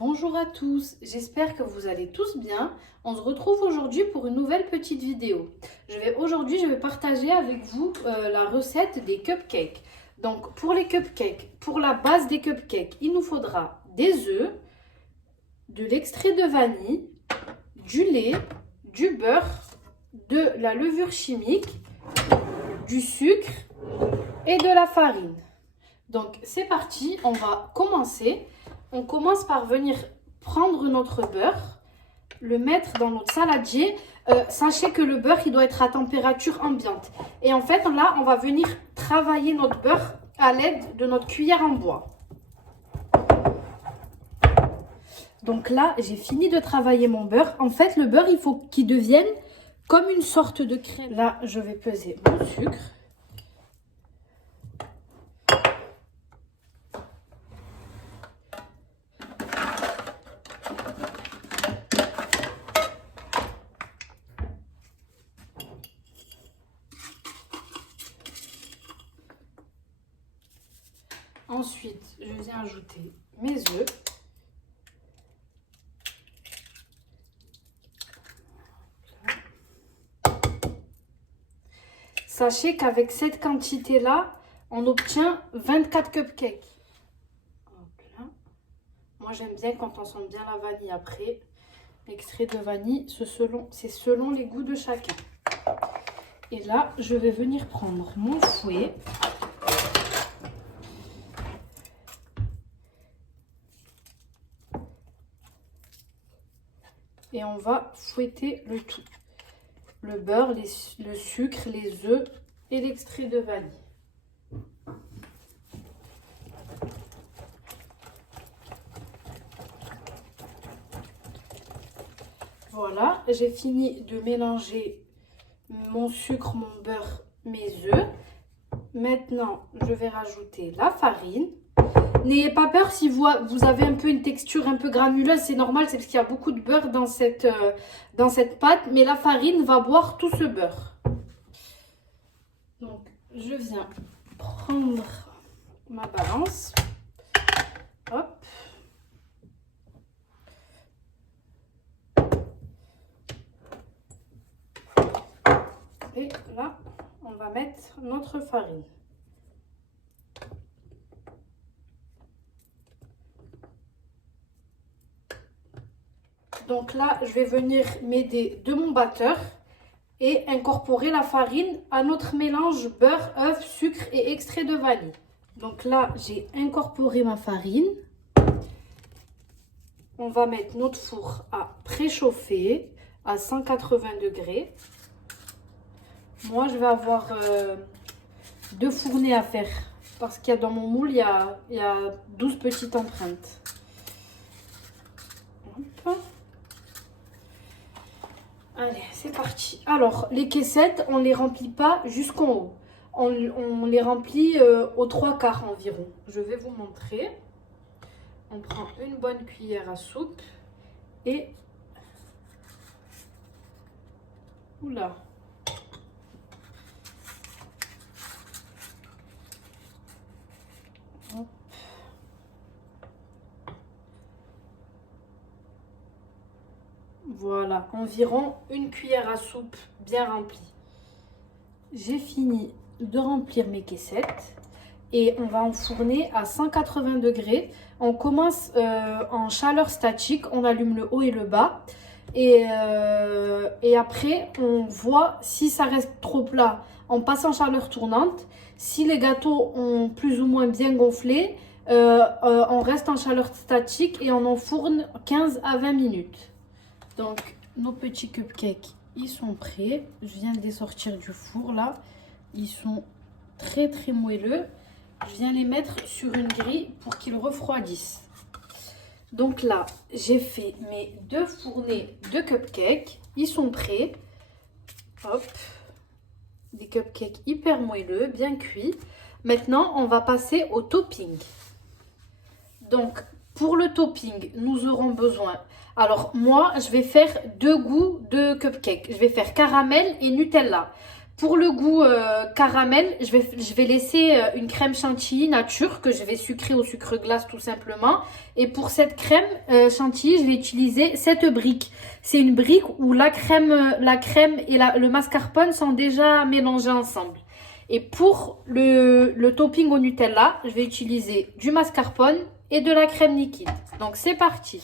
Bonjour à tous, j'espère que vous allez tous bien. On se retrouve aujourd'hui pour une nouvelle petite vidéo. Aujourd'hui, je vais partager avec vous la recette des cupcakes. Donc pour les cupcakes, pour la base des cupcakes, il nous faudra des œufs, de l'extrait de vanille, du lait, du beurre, de la levure chimique, du sucre et de la farine. Donc c'est parti, on va commencer. On commence par venir prendre notre beurre, le mettre dans notre saladier. Sachez que le beurre, il doit être à température ambiante. Et en fait, là, on va venir travailler notre beurre à l'aide de notre cuillère en bois. Donc là, j'ai fini de travailler mon beurre. En fait, le beurre, il faut qu'il devienne comme une sorte de crème. Là, je vais peser mon sucre. Ensuite, je viens ajouter mes œufs. Sachez qu'avec cette quantité-là, on obtient 24 cupcakes. Moi, j'aime bien quand on sent bien la vanille après. L'extrait de vanille, c'est selon les goûts de chacun. Et là, je vais venir prendre mon fouet. Et on va fouetter le tout. Le beurre, le sucre, les œufs et l'extrait de vanille. Voilà, j'ai fini de mélanger mon sucre, mon beurre, mes œufs. Maintenant, je vais rajouter la farine. N'ayez pas peur si vous avez un peu une texture un peu granuleuse, c'est normal, c'est parce qu'il y a beaucoup de beurre dans cette pâte, mais la farine va boire tout ce beurre. Donc, je viens prendre ma balance. Hop. Et là, on va mettre notre farine. Donc là, je vais venir m'aider de mon batteur et incorporer la farine à notre mélange beurre, œuf, sucre et extrait de vanille. Donc là, j'ai incorporé ma farine. On va mettre notre four à préchauffer à 180 degrés. Moi, je vais avoir 2 fournées à faire parce qu'il y a dans mon moule, il y a 12 petites empreintes. Hop. Allez, c'est parti. Alors, les caissettes, on ne les remplit pas jusqu'en haut. On les remplit aux 3/4 environ. Je vais vous montrer. On prend une bonne cuillère à soupe et... Oula! Hop. Voilà, environ une cuillère à soupe bien remplie. J'ai fini de remplir mes caissettes et on va enfourner à 180 degrés. On commence en chaleur statique, on allume le haut et le bas. Et après, on voit si ça reste trop plat, on passe en chaleur tournante. Si les gâteaux ont plus ou moins bien gonflé, on reste en chaleur statique et on enfourne 15 à 20 minutes. Donc, nos petits cupcakes, ils sont prêts. Je viens de les sortir du four, là. Ils sont très, très moelleux. Je viens les mettre sur une grille pour qu'ils refroidissent. Donc là, j'ai fait mes 2 fournées de cupcakes. Ils sont prêts. Hop. Des cupcakes hyper moelleux, bien cuits. Maintenant, on va passer au topping. Donc, pour le topping, nous aurons besoin... Alors, moi, je vais faire 2 goûts de cupcake. Je vais faire caramel et Nutella. Pour le goût caramel, je vais laisser une crème chantilly nature que je vais sucrer au sucre glace tout simplement. Et pour cette crème chantilly, je vais utiliser cette brique. C'est une brique où la crème et le mascarpone sont déjà mélangés ensemble. Et pour le topping au Nutella, je vais utiliser du mascarpone et de la crème liquide. Donc c'est parti.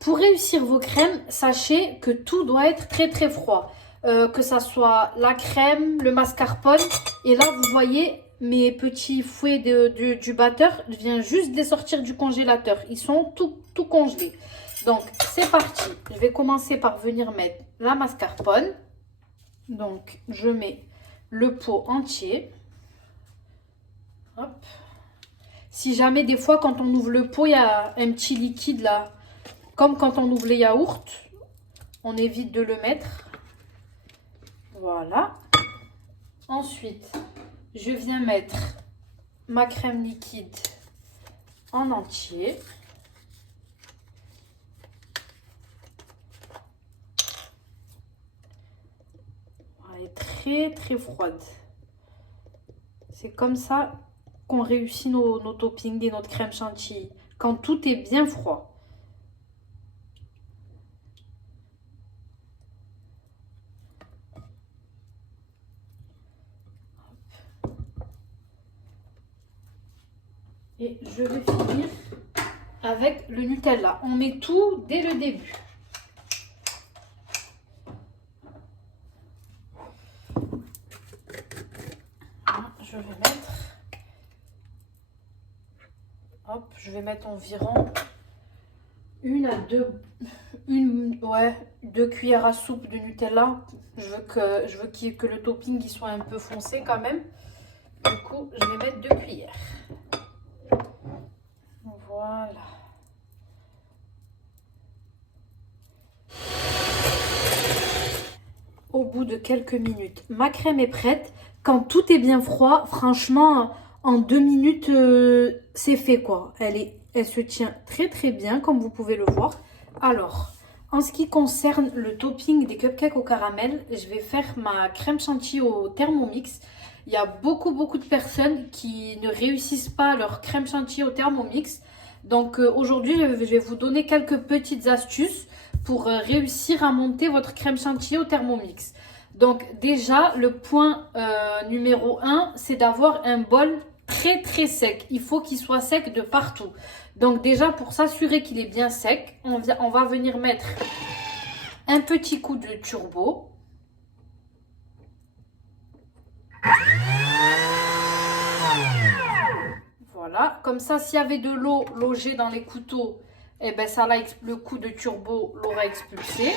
Pour réussir vos crèmes, sachez que tout doit être très très froid. Que ça soit la crème, le mascarpone. Et là, vous voyez, mes petits fouets du batteur, je viens juste de les sortir du congélateur. Ils sont tout congelés. Donc, c'est parti. Je vais commencer par venir mettre la mascarpone. Donc, je mets le pot entier. Hop. Si jamais, des fois, quand on ouvre le pot, il y a un petit liquide là, comme quand on ouvre les yaourts, on évite de le mettre. Voilà. Ensuite, je viens mettre ma crème liquide en entier. Elle est très très froide. C'est comme ça qu'on réussit nos toppings et notre crème chantilly. Quand tout est bien froid. Et je vais finir avec le Nutella. On met tout dès le début. Je vais mettre... Hop, je vais mettre environ 1 à 2... deux cuillères à soupe de Nutella. Je veux que le topping il soit un peu foncé quand même. Du coup, je vais mettre 2 cuillères. Voilà. Au bout de quelques minutes, ma crème est prête. Quand tout est bien froid, franchement, en 2 minutes, c'est fait quoi. Elle se tient très très bien, comme vous pouvez le voir. Alors, en ce qui concerne le topping des cupcakes au caramel, je vais faire ma crème chantilly au Thermomix. Il y a beaucoup de personnes qui ne réussissent pas leur crème chantilly au Thermomix. Donc aujourd'hui, je vais vous donner quelques petites astuces pour réussir à monter votre crème chantilly au Thermomix. Donc déjà, le point numéro 1, c'est d'avoir un bol très très sec. Il faut qu'il soit sec de partout. Donc déjà, pour s'assurer qu'il est bien sec, on va venir mettre un petit coup de turbo. Voilà, comme ça, s'il y avait de l'eau logée dans les couteaux, eh ben ça, le coup de turbo l'aura expulsé.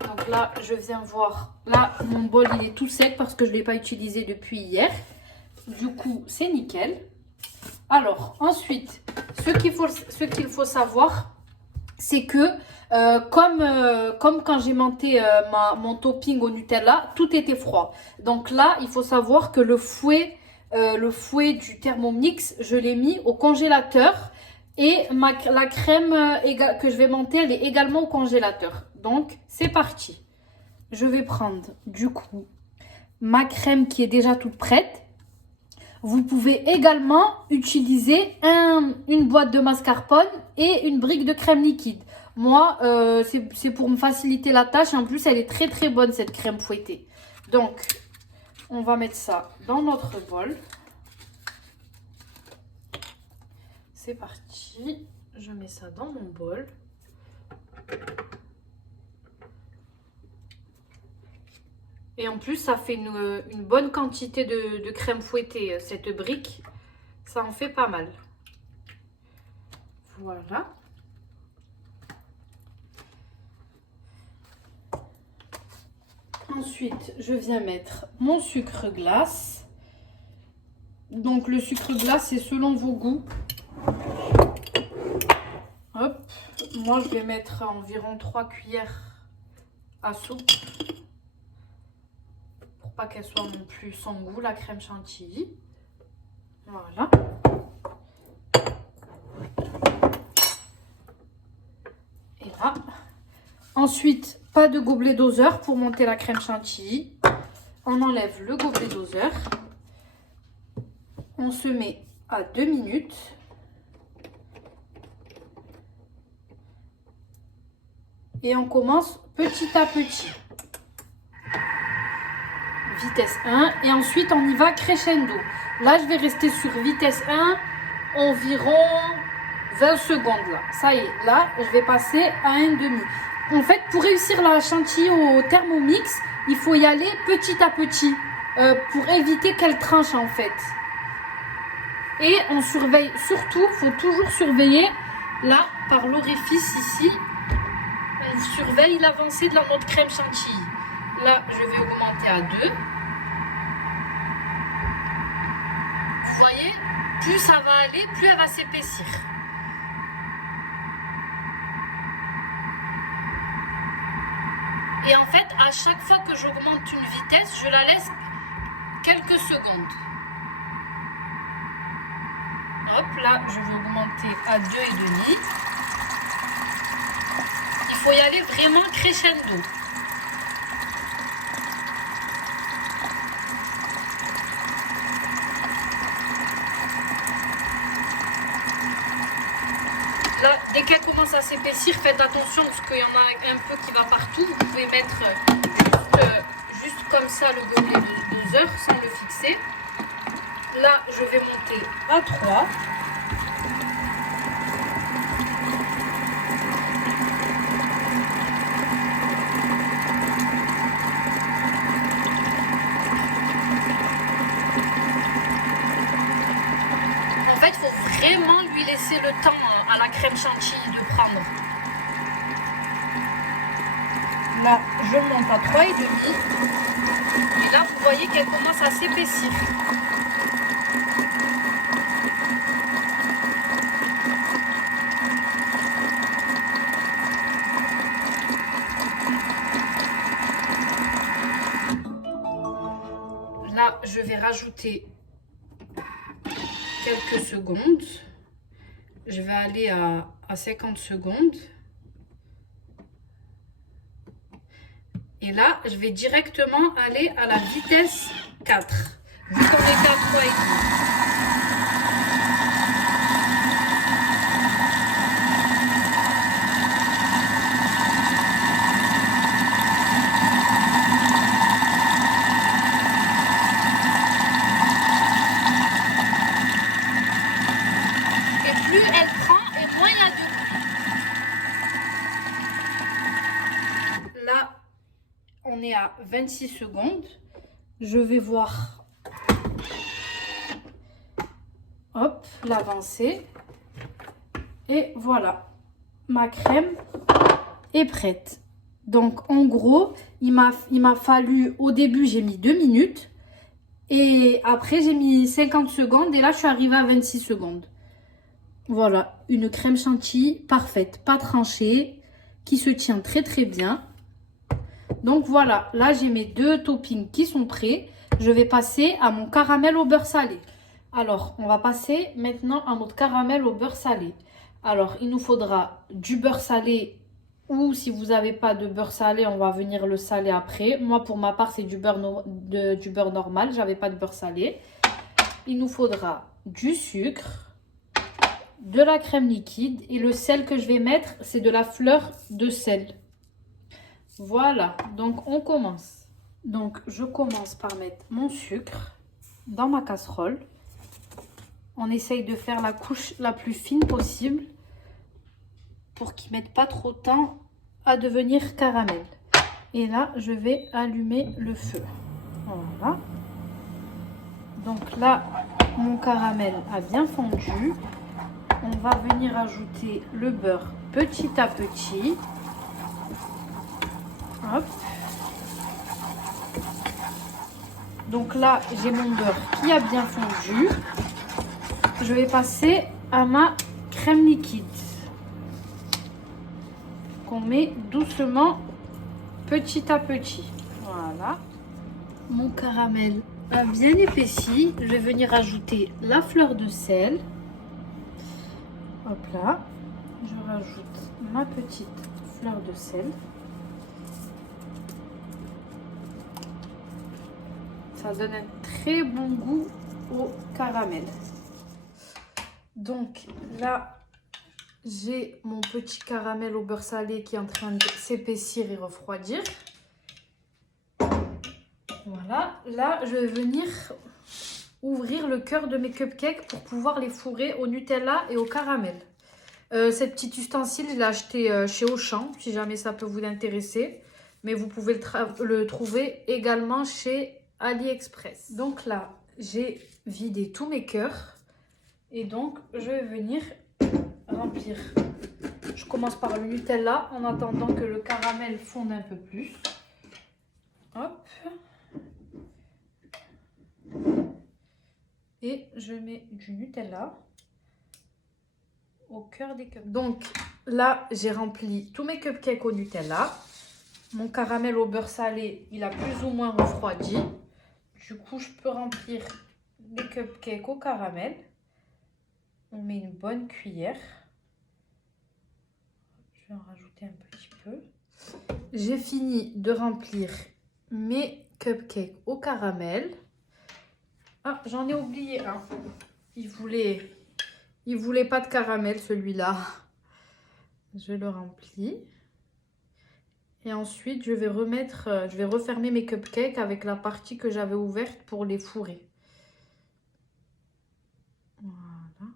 Donc là, je viens voir. Là, mon bol, il est tout sec parce que je ne l'ai pas utilisé depuis hier. Du coup, c'est nickel. Alors, ensuite, ce qu'il faut savoir, c'est que comme quand j'ai monté mon topping au Nutella, tout était froid. Donc là, il faut savoir que le fouet du Thermomix, je l'ai mis au congélateur. Et la crème que je vais monter, elle est également au congélateur. Donc, c'est parti. Je vais prendre, du coup, ma crème qui est déjà toute prête. Vous pouvez également utiliser une boîte de mascarpone et une brique de crème liquide. Moi, c'est pour me faciliter la tâche. En plus, elle est très très bonne, cette crème fouettée. Donc, on va mettre ça dans notre bol. C'est parti. Je mets ça dans mon bol. Et en plus, ça fait une bonne quantité de crème fouettée, cette brique. Ça en fait pas mal. Voilà. Ensuite, je viens mettre mon sucre glace. Donc, le sucre glace, c'est selon vos goûts. Hop. Moi, je vais mettre environ 3 cuillères à soupe. Pas qu'elle soit non plus sans goût, la crème chantilly. Voilà. Et là. Ensuite, pas de gobelet doseur pour monter la crème chantilly. On enlève le gobelet doseur. On se met à 2 minutes. Et on commence petit à petit. Vitesse 1. Et ensuite, on y va crescendo. Là, je vais rester sur vitesse 1 environ 20 secondes. Là. Ça y est, là, je vais passer à 1,5. En fait, pour réussir la chantilly au Thermomix, il faut y aller petit à petit pour éviter qu'elle tranche en fait. Et on surveille, surtout, il faut toujours surveiller là, par l'orifice ici. On surveille l'avancée de notre crème chantilly. Là, je vais augmenter à 2. Vous voyez, plus ça va aller, plus elle va s'épaissir. Et en fait, à chaque fois que j'augmente une vitesse, je la laisse quelques secondes. Hop, là, je vais augmenter à 2,5. Il faut y aller vraiment crescendo. Là, dès qu'elle commence à s'épaissir, faites attention parce qu'il y en a un peu qui va partout. Vous pouvez mettre juste comme ça le gobelet doseur sans le fixer. Là, je vais monter à 3. En fait, il faut vraiment lui laisser le temps à la crème chantilly de prendre. Là, je monte à 3,5. Et là, vous voyez qu'elle commence à s'épaissir. Là, je vais rajouter quelques secondes. Je vais aller à 50 secondes. Et là, je vais directement aller à la vitesse 4. Vu qu'on était à 3,5. Plus elle prend et moins il y a de bruit. Là, on est à 26 secondes. Je vais voir, hop, l'avancée. Et voilà, ma crème est prête. Donc, en gros, il m'a fallu, au début, j'ai mis 2 minutes. Et après, j'ai mis 50 secondes. Et là, je suis arrivée à 26 secondes. Voilà, une crème chantilly parfaite, pas tranchée, qui se tient très très bien. Donc voilà, là j'ai mes 2 toppings qui sont prêts. Je vais passer à mon caramel au beurre salé. Alors, on va passer maintenant à notre caramel au beurre salé. Alors, il nous faudra du beurre salé ou si vous n'avez pas de beurre salé, on va venir le saler après. Moi, pour ma part, c'est du beurre normal, j'avais pas de beurre salé. Il nous faudra du sucre, de la crème liquide et le sel que je vais mettre, c'est de la fleur de sel. Voilà, donc on commence. Donc je commence par mettre mon sucre dans ma casserole. On essaye de faire la couche la plus fine possible pour qu'il ne mette pas trop de temps à devenir caramel. Et là, je vais allumer le feu. Voilà. Donc là, mon caramel a bien fondu. On va venir ajouter le beurre petit à petit. Hop. Donc là, j'ai mon beurre qui a bien fondu. Je vais passer à ma crème liquide. Qu'on met doucement petit à petit. Voilà. Mon caramel a bien épaissi. Je vais venir ajouter la fleur de sel. Hop là, je rajoute ma petite fleur de sel. Ça donne un très bon goût au caramel. Donc là, j'ai mon petit caramel au beurre salé qui est en train de s'épaissir et refroidir. Voilà, là je vais venir ouvrir le cœur de mes cupcakes pour pouvoir les fourrer au Nutella et au caramel. Cette petite ustensile, je l'ai acheté chez Auchan, si jamais ça peut vous intéresser. Mais vous pouvez le trouver également chez AliExpress. Donc là, j'ai vidé tous mes cœurs. Et donc, je vais venir remplir. Je commence par le Nutella en attendant que le caramel fonde un peu plus. Hop. Et je mets du Nutella au cœur des cupcakes. Donc là, j'ai rempli tous mes cupcakes au Nutella. Mon caramel au beurre salé, il a plus ou moins refroidi. Du coup, je peux remplir les cupcakes au caramel. On met une bonne cuillère. Je vais en rajouter un petit peu. J'ai fini de remplir mes cupcakes au caramel. Ah, j'en ai oublié un. Il voulait pas de caramel, celui-là. Je le remplis. Et ensuite, je vais refermer mes cupcakes avec la partie que j'avais ouverte pour les fourrer. Voilà.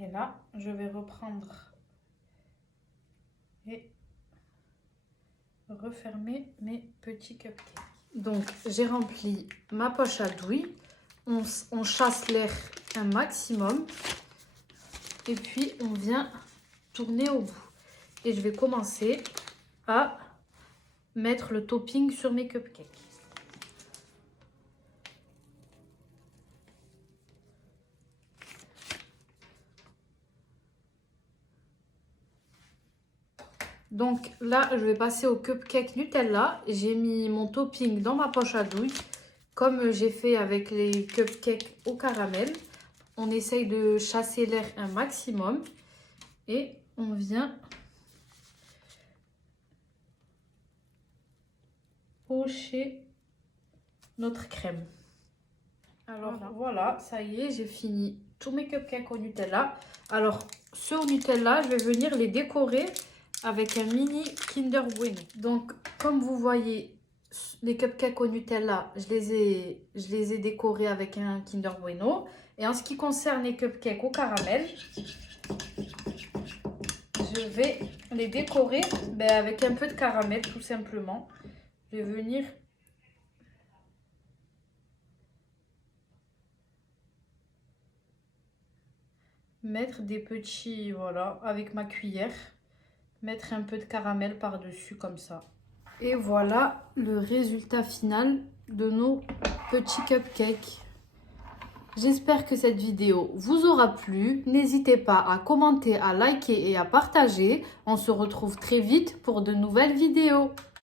Et là, je vais reprendre et refermer mes petits cupcakes. Donc, j'ai rempli ma poche à douille. On chasse l'air un maximum. Et puis, on vient tourner au bout. Et je vais commencer à mettre le topping sur mes cupcakes. Donc là, je vais passer au cupcake Nutella. J'ai mis mon topping dans ma poche à douille, comme j'ai fait avec les cupcakes au caramel. On essaye de chasser l'air un maximum et on vient pocher notre crème. Alors voilà, ça y est, j'ai fini tous mes cupcakes au Nutella. Alors, ceux au Nutella, je vais venir les décorer avec un mini Kinder Bueno. Donc, comme vous voyez, les cupcakes au Nutella, je les ai décorés avec un Kinder Bueno. Et en ce qui concerne les cupcakes au caramel, je vais les décorer avec un peu de caramel, tout simplement. Je vais venir mettre des petits, voilà, avec ma cuillère, mettre un peu de caramel par-dessus comme ça. Et voilà le résultat final de nos petits cupcakes. J'espère que cette vidéo vous aura plu. N'hésitez pas à commenter, à liker et à partager. On se retrouve très vite pour de nouvelles vidéos.